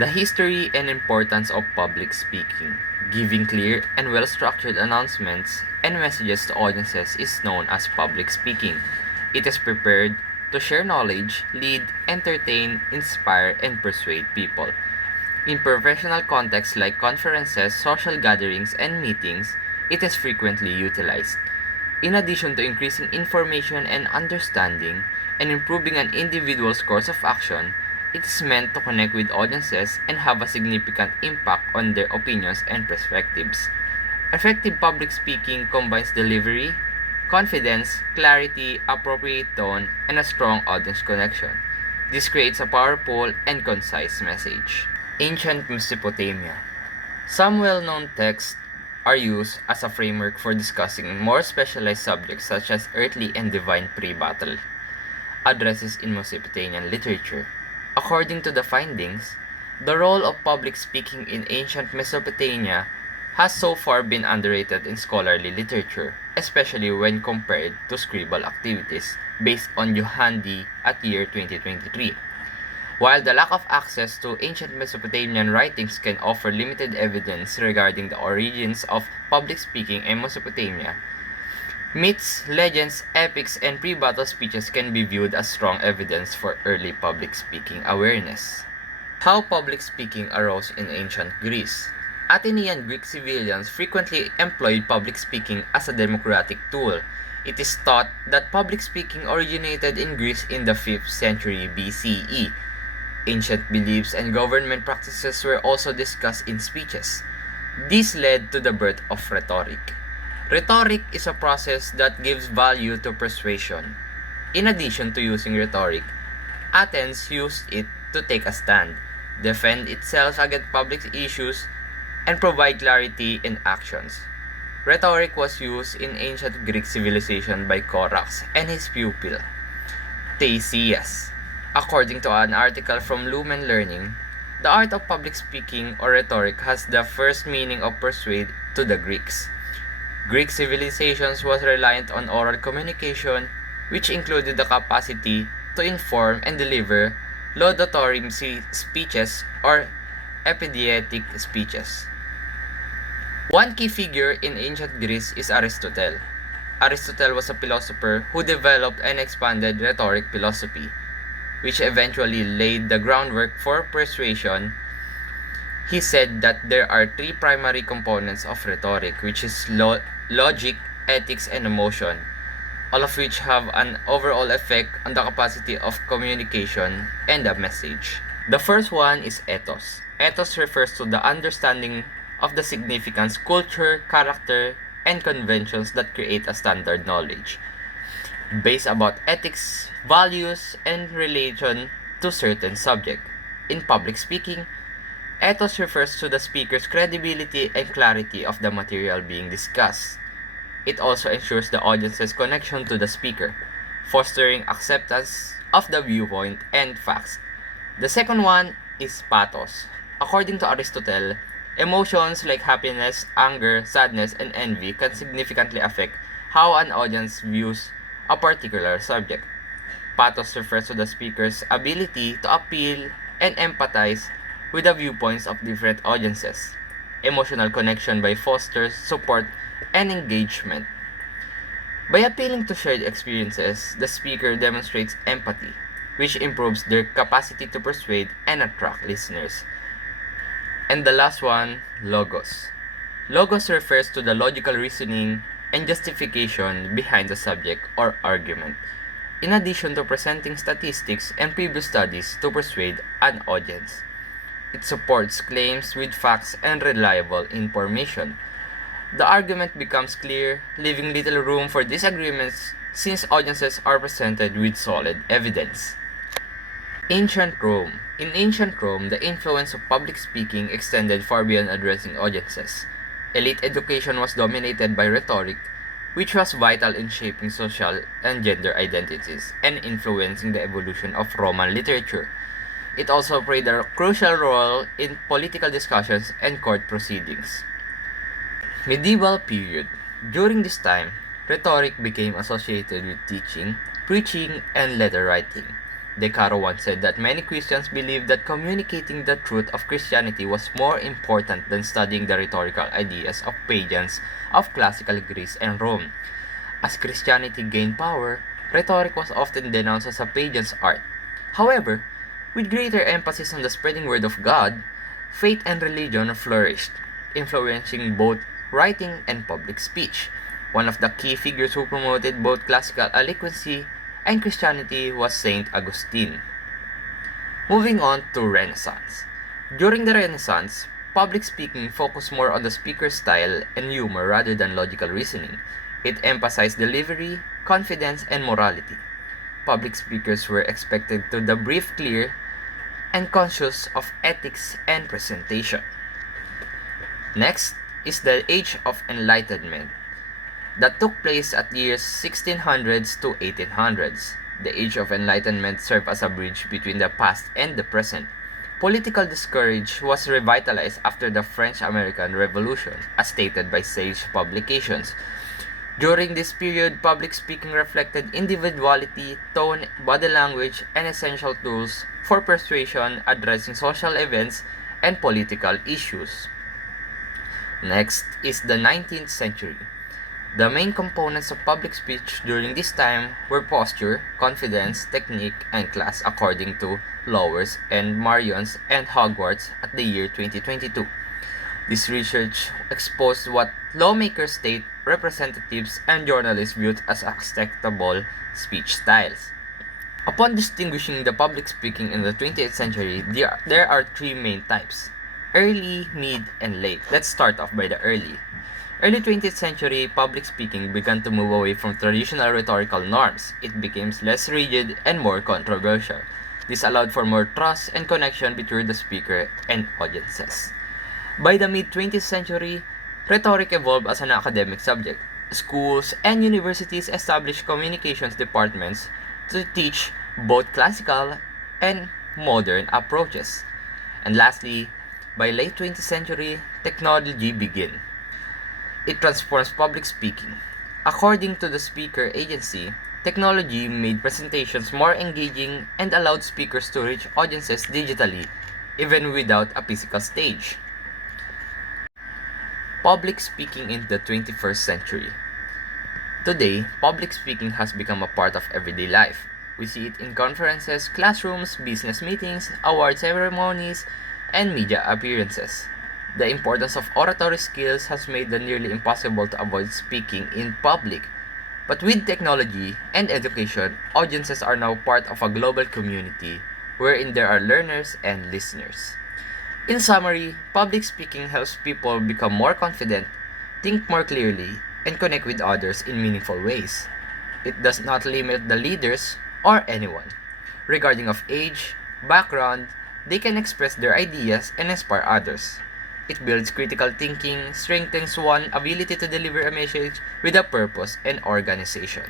The history and importance of public speaking. Giving clear and well-structured announcements and messages to audiences is known as public speaking. It is prepared to share knowledge, lead, entertain, inspire, and persuade people. In professional contexts like conferences, social gatherings, and meetings, it is frequently utilized. In addition to increasing information and understanding and improving an individual's course of action, it is meant to connect with audiences and have a significant impact on their opinions and perspectives. Effective public speaking combines delivery, confidence, clarity, appropriate tone, and a strong audience connection. This creates a powerful and concise message. Ancient Mesopotamia. Some well-known texts are used as a framework for discussing more specialized subjects such as earthly and divine pre-battle addresses in Mesopotamian literature. According to the findings, the role of public speaking in ancient Mesopotamia has so far been underrated in scholarly literature, especially when compared to scribal activities based on Johandi at year 2023. While the lack of access to ancient Mesopotamian writings can offer limited evidence regarding the origins of public speaking in Mesopotamia, myths, legends, epics, and pre-battle speeches can be viewed as strong evidence for early public speaking awareness. How public speaking arose in ancient Greece. Athenian Greek civilians frequently employed public speaking as a democratic tool. It is thought that public speaking originated in Greece in the 5th century BCE. Ancient beliefs and government practices were also discussed in speeches. This led to the birth of rhetoric. Rhetoric is a process that gives value to persuasion. In addition to using rhetoric, Athens used it to take a stand, defend itself against public issues, and provide clarity in actions. Rhetoric was used in ancient Greek civilization by Corax and his pupil, Theseus. According to an article from Lumen Learning, the art of public speaking or rhetoric has the first meaning of persuade to the Greeks. Greek civilizations was reliant on oral communication, which included the capacity to inform and deliver laudatory speeches or epidietic speeches. One key figure in ancient Greece is Aristotle. Aristotle was a philosopher who developed and expanded rhetoric philosophy, which eventually laid the groundwork for persuasion. He said that there are three primary components of rhetoric, which is logic, ethics, and emotion, all of which have an overall effect on the capacity of communication and a message. The first one is ethos. Ethos refers to the understanding of the significance, culture, character, and conventions that create a standard knowledge based about ethics, values, and relation to certain subject. In public speaking, ethos refers to the speaker's credibility and clarity of the material being discussed. It also ensures the audience's connection to the speaker, fostering acceptance of the viewpoint and facts. The second one is pathos. According to Aristotle, emotions like happiness, anger, sadness, and envy can significantly affect how an audience views a particular subject. Pathos refers to the speaker's ability to appeal and empathize with the viewpoints of different audiences. Emotional connection by fosters support and engagement. By appealing to shared experiences, the speaker demonstrates empathy, which improves their capacity to persuade and attract listeners. And the last one, logos. Logos refers to the logical reasoning and justification behind the subject or argument, in addition to presenting statistics and previous studies to persuade an audience. It supports claims with facts and reliable information. The argument becomes clear, leaving little room for disagreements since audiences are presented with solid evidence. Ancient Rome. In ancient Rome, the influence of public speaking extended far beyond addressing audiences. Elite education was dominated by rhetoric, which was vital in shaping social and gender identities and influencing the evolution of Roman literature. It also played a crucial role in political discussions and court proceedings. Medieval period. During this time, rhetoric became associated with teaching, preaching, and letter writing. Caro once said that many Christians believed that communicating the truth of Christianity was more important than studying the rhetorical ideas of pagans of classical Greece and Rome. As Christianity gained power, rhetoric was often denounced as a pagan's art. However, with greater emphasis on the spreading word of God, faith and religion flourished, influencing both writing and public speech. One of the key figures who promoted both classical eloquency and Christianity was Saint Augustine. Moving on to Renaissance. During the Renaissance, public speaking focused more on the speaker's style and humor rather than logical reasoning. It emphasized delivery, confidence, and morality. Public speakers were expected to be brief, clear, and conscious of ethics and presentation. Next is the Age of Enlightenment that took place at years 1600s to 1800s. The Age of Enlightenment served as a bridge between the past and the present. Political discourage was revitalized after the French-American Revolution, as stated by Sage Publications. During this period, public speaking reflected individuality, tone, body language, and essential tools for persuasion, addressing social events and political issues. Next is the 19th century. The main components of public speech during this time were posture, confidence, technique, and class, according to Lowers and Marions and Hogwarts at the year 2022. This research exposed what lawmakers, state representatives, and journalists viewed as acceptable speech styles. Upon distinguishing the public speaking in the 20th century, there are three main types: early, mid, and late. Let's start off by the early. Early 20th century, public speaking began to move away from traditional rhetorical norms. It became less rigid and more controversial. This allowed for more trust and connection between the speaker and audiences. By the mid-20th century, rhetoric evolved as an academic subject. Schools and universities established communications departments to teach both classical and modern approaches. And lastly, by late 20th century, technology began. It transforms public speaking. According to the Speaker Agency, technology made presentations more engaging and allowed speakers to reach audiences digitally, even without a physical stage. Public speaking in the 21st century. Today, public speaking has become a part of everyday life. We see it in conferences, classrooms, business meetings, award ceremonies, and media appearances. The importance of oratory skills has made it nearly impossible to avoid speaking in public. But with technology and education, audiences are now part of a global community wherein there are learners and listeners. In summary, public speaking helps people become more confident, think more clearly, and connect with others in meaningful ways. It does not limit the leaders or anyone. Regarding of age, background, they can express their ideas and inspire others. It builds critical thinking, strengthens one's ability to deliver a message with a purpose and organization.